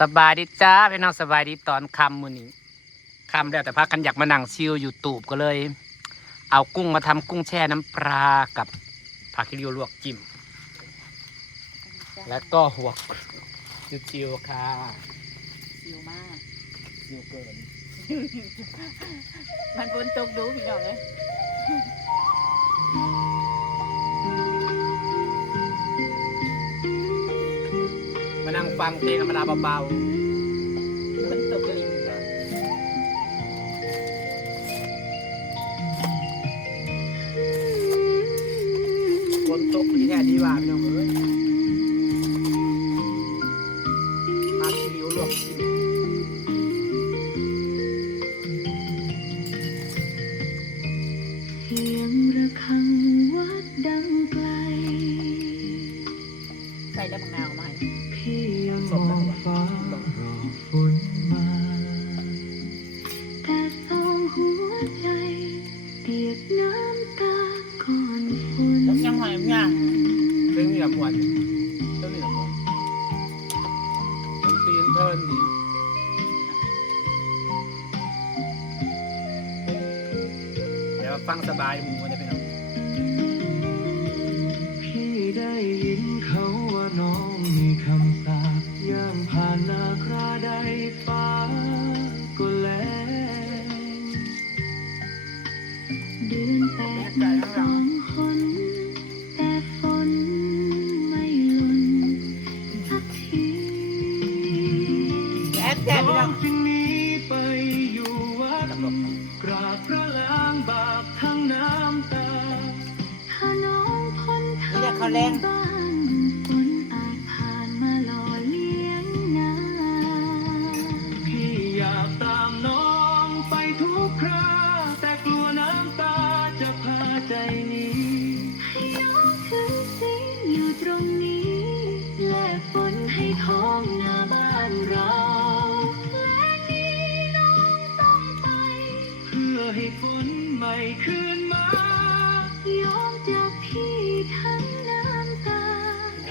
สบายดีจ้าพี่น้องสบายดีตอนค่ำมื้อนี้ค่ำแล้วแต่พักกันอยากมานั่งชิลอยู่ตูบก็เลย เอากุ้งมาทำกุ้งแช่น้ำปลากับผักที่ริวลวกจิ้มแล้วก็หัวชิวๆค่ะ ชิวมาก ชิวเกิน มันฝนตกดูพี่น้องเลย มานั่งฟังเพลงธรรมดาเบา ฝนตกกระลิง ๆฝนตกที่แท้ดีว่าพี่น้องเอ้ยผักที่ริวลวกจิ้ม เสียงระฆังวัดดังไกล ใส่ได้บางนาวมาให้ พี่ยังมองฟ้ารอฝนมา แต่สองหัวใจเปียกน้ำตาก่อนฝน แล้วยังหอยย่าง เพลงนี้ละม่วนเพลงนี้ละม่วนดนตรีเพลินดีเดี๋ยวฟังสบายหูนะพี่น้อง พี่ได้ยินเขาว่าน้องมีคำสาปย่างผ่านนาคราใดฟ้าก็แลงเดือนแปดมีสองคนแต่ฝนไม่หล่นสักที แซ่บแซ่บพี่น้อง จึงหนีไปอยู่วัดกราบพระล้างบาปทั้งน้ำตาถ้าน้องพ้นทาง นี่แหละเขาวแรง บ้านฝนอาจผ่านมาหล่อเลี้ยงนาพี่อยากตามน้องไปทุกคราแต่กลัวน้ำตาจะพาใจหนีให้น้องถือศีลอยู่ตรงนี้ และฝนให้ท้องนาบ้านเราและนี้น้องต้องไป เพื่อให้ฝนใหม่คืนมายอมจากพี่ทั้งน้ำตา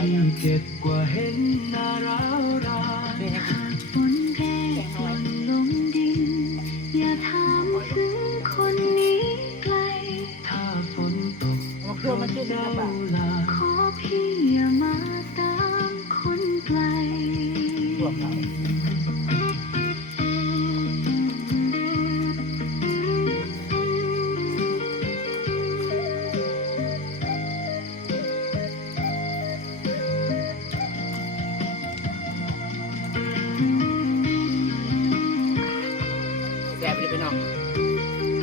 พี่เจ็บกว่าเห็นนาร้าวรานหากฝนแรงหล่นลงดิน อย่าถามถึงคนนี้ไกล ถ้าฝนตก มันคือมันชื่อ เจ้า น้ำปลา ลาขอพี่อย่ามาตามคนไกล พวกเรา แซ่บดีพี่น้อง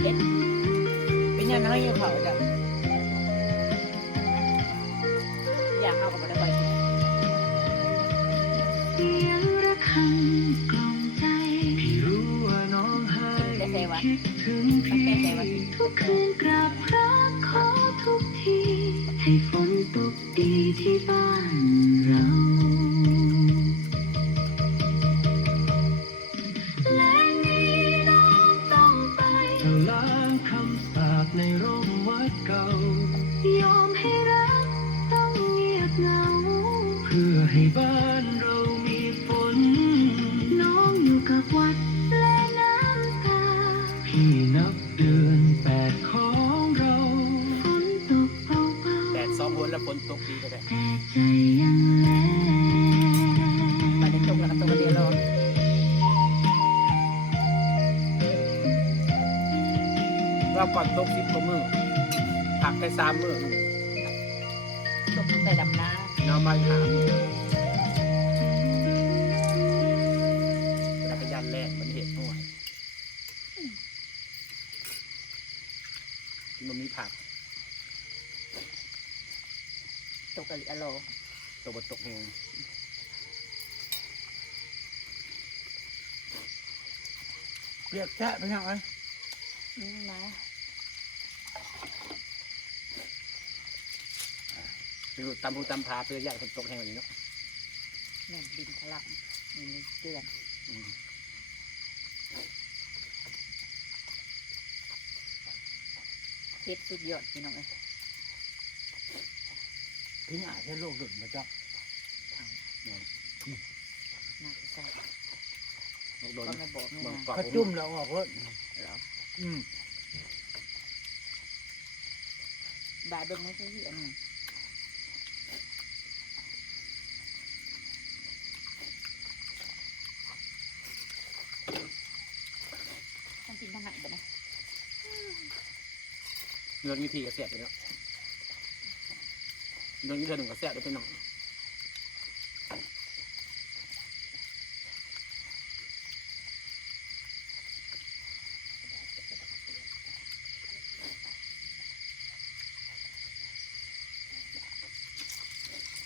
เด็ดเป็นยังไงอยู่เขาจ้ะอยากเอากับมันไป เสียงระฆังกล่อมใจ พี่รู้ว่าน้องให้คิดถึงพี่ทุกคืนกราบพระขอทุกที ให้ฝนตกดีที่บ้านเรา และนี้น้องต้องไปล้างคำสาปในร่มวัดเก่า ยอมให้รักต้องเงียบเหงา เพื่อให้บ้านเรามีฝน น้องอยู่กับวัดและน้ำตา พี่นับเดือนแปดของเรา ฝนตกเบา แดดสองคนแล้วฝนตกดีก็ได้ ๆแต่ใจยังแล มาได้จงแล้วก็ตัวเดียวรอ เราก่อนตก10 กว่ามื้อผักแค่3 มื้อ จงใส่ดำน้ น้ำมาหามื้อแล้วก็ยันแรกมันเห็ดหน่วยมันมีผัก ำตกกะลิอโล ตกบนตกแหงเรียกแจ๊ะไปยังไง นี่นะ ไปดูตำพูตำพาเพื่ออยากคนตกแหงอย่างนี้เนาะ แม่นดินทะลักนี่เกลือน อืม เฮ็ดสุดยอดพี่น้องเอ้ย พี่อาจจะโลกหลุดมาจ้ะ น่าจะใส่ น ก็ไม่บอกไม่ เบิ่ง นะ กรอบ เขาจุ่มแล้วออกรถ แล้ว อืม บ่ายเบิ่งไม่ใช่ที่อันนี้ต้องกินทั้งหนักไปนะ เรื่องวิธีก็แซ่บไปแล้วเรื่องนี้เธอหนึ่งก็แซ่บได้ไปหน่อย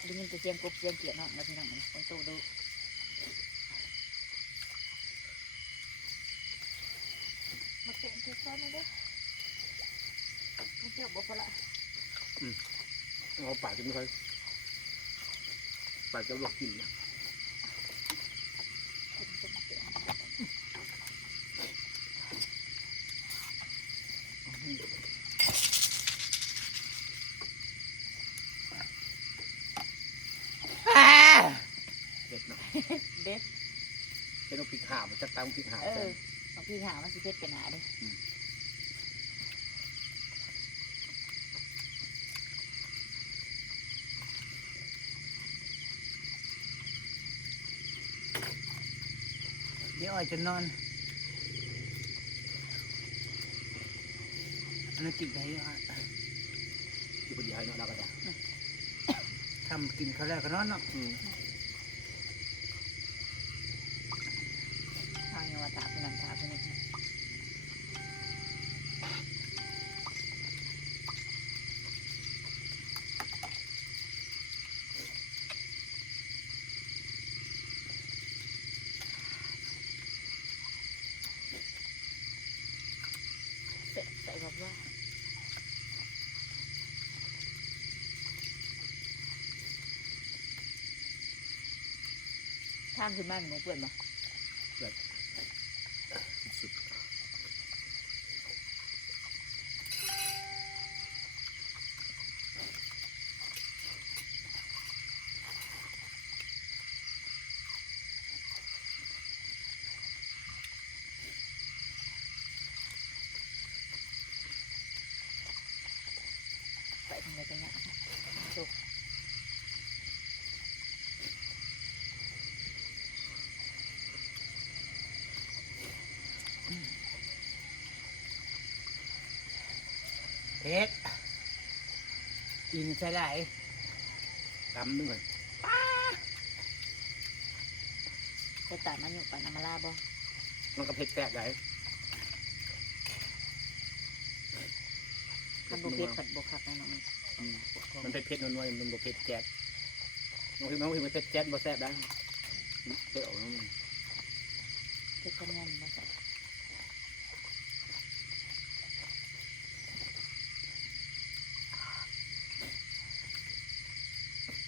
ได้ยินแต่เสียงกบเสียงเขียดเนาะแล้วพี่น้องมันคนโตดูมาเตะเตะก้อนเลยเด้อมันเจ็บบ่พอละ เอาปากจะไม่ค่อยปากจะลวกกินนะ เด็ดเนาะ เด็ด เป็นต้องพริกห่ามันจะตามพริกห่า เออบางทีหามันสิเพชรกันหนาเด้ เดี๋ยวอ้อยจะนอนอันนั้นกินไหนอ่ะ อยู่พอดีให้เนาะเราก็ได้ ทำกินเขาวแล้วก็นอนเนาะ ทางยังว่าถาเป็นนันถาเป็นนี่ใส่แบบว่า ทางขึ้นมาหนูเปื่อนมา สุด ใส่ทางไหนกันเนี่ยสุก เพชรกินใส่ไหล ตำนึงเลย จะตัดมันอยู่ป่านามาลาบ่ มันก็เผ็ดแซ่บได้ คันบุเพชรผัดบุคักแน่นอน มันเผ็ดๆนัวๆมันบ่เผ็ดแจ๊ดบางทีมันเผ็ดแจ๊ดบ่แซ่บได้เผ็ดออกแล้วมัน เพชรขมิ้นมาใส่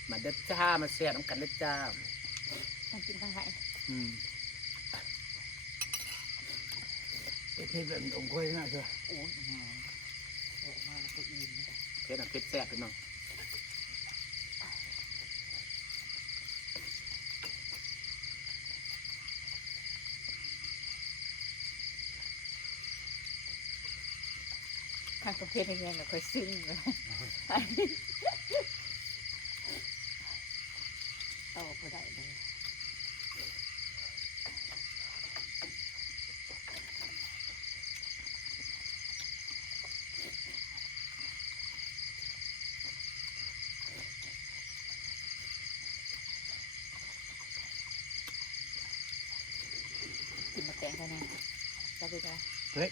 มาเด้อจ้ามาแซ่บน้ำกันเด้อจ้า ต้องกินทั้งไห้ เพชรแบบองคุยน่าจะ โอ้ยหาออกมาตัวอื่นนะ เผ็ดอ่ะเผ็ดแซ่บพี่น้อง คันบุเพชรยังไงเนี่ยค่อยซึ้งเลยเอาออกบ่ได้เลย กินมาแกงกันแน่จะดูกัน เฮ้ย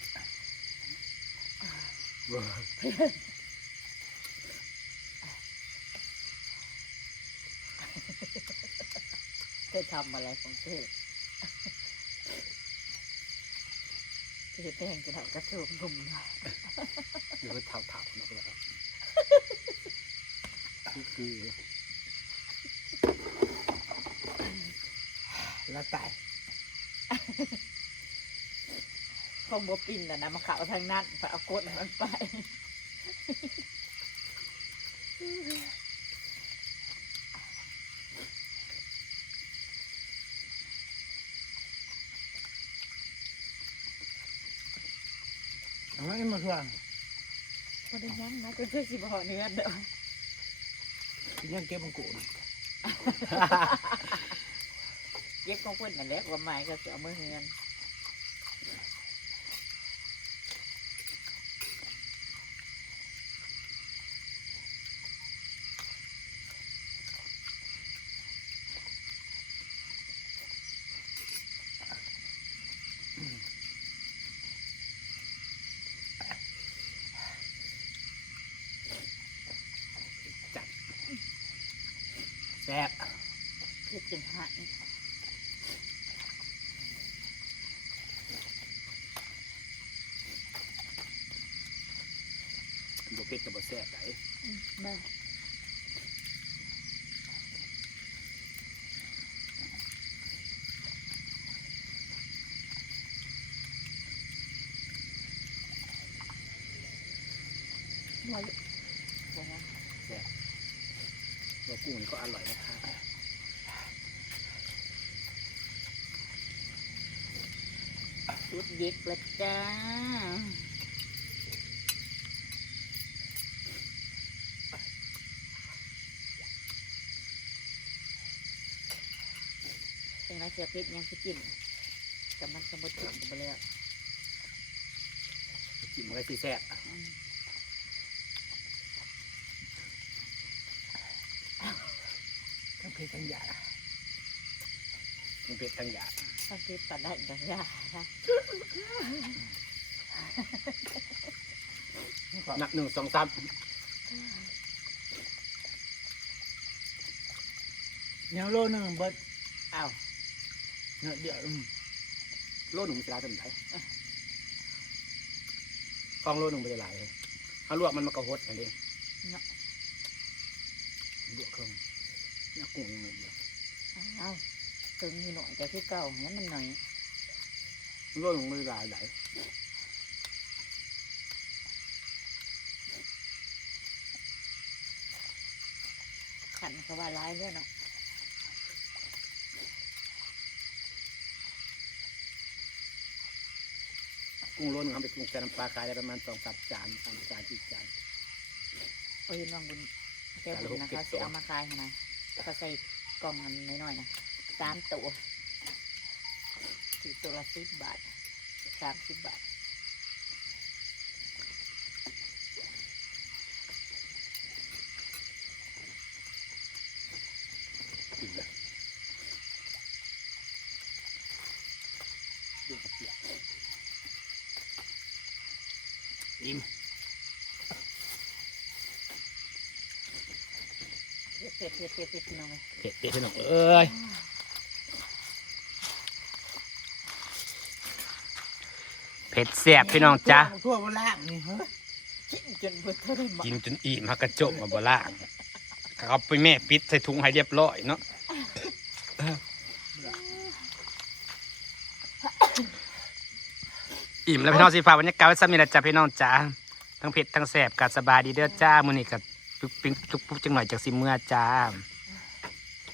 เธอทำอะไรของเธอเธอแป้งจะทำกระเทียมนุ่มนะ เดี๋ยวเท่าๆเนาะครับคือ แล้วตาย คงบ่ปินแล้วนะมาขาวทางนั้นไปเอากดมันไป เอาไว้มาช่วง บ่ได้ยังนะก็คือสิบ่ฮอดเนื้อเด้อ กินยังเก็บมังกร เก็บของเพิ่นนั่นแหละว่าหมายก็สิเอามือเฮือนแซ่บ เฮ็ดจังหัน บ่เผ็ดกับบ่แซ่บไหน มา บ่เลยบ่ว่า ตัวกุ้งนี่ก็อร่อยนะคะ สุดเด็กละจ้าเป็นไรเสียเพชรยังสิกินกับมันก็บ่กินก็บ่แล้ว กินมันก็สิแซ่บ ทั้งเพชรทั้งยา ทั้งเผ็ดทั้งหยาบ ต้องคิดปานได้ดังยาค่ะ นับ1 2 3 เนื้อโลนึงเบิด อ้าว เนื้อเดียว โลหนึ่งมันจะหลายเท่าไหร่กองโลหนึ่งมันจะหลายเลยเอาลวกมันมากระหดอันนี้ลวกเครื่องเนี่ยกุ้งยังไงเดียว อ้าวตึงอยู่หน่อยแต่ที่เก่างั้นมันหน่อย โลหนึ่งมันจะหลายหลาย ขันก็ว่าร้ายด้วยเนาะ กุ้งโลหนึ่งทำไปกุ้งแช่น้ำปลาขายได้ประมาณ2-3 จาน3 จาน4 จาน โอ้ยน้องบุญแก้วบุญนะคะสิเอามาขายให้นะเขาใส่กล่องอันน้อยๆนะ3 ตัวคือตัวละ10 บาท30 บาท อิ่มเลยดูกระเปียกอิ่ม เผ็ดน้อง เผ็ดพี่น้องเอ้ยเผ็ดแซ่บพี่น้องจ้า ทั่วโบราณนี่เฮ้ย กินจนเบิดเท่าได้หมด กินจนอิ่มฮักกระจกมาบ่ล่างเอาไปแม่ปิดใส่ถุงให้เรียบร้อยเนาะอิ่มแล้วพี่น้องสิฝากบรรยากาศไว้ซ้ำนี่แหละจ้าพี่น้องจ้าทั้งเผ็ดทั้งแซ่บกัดสบายดีเด้อจ้ามื้อนี้ก็ปุ๊บปิ๊งปุ๊บจังหน่อยจากสิเมื่อจ้า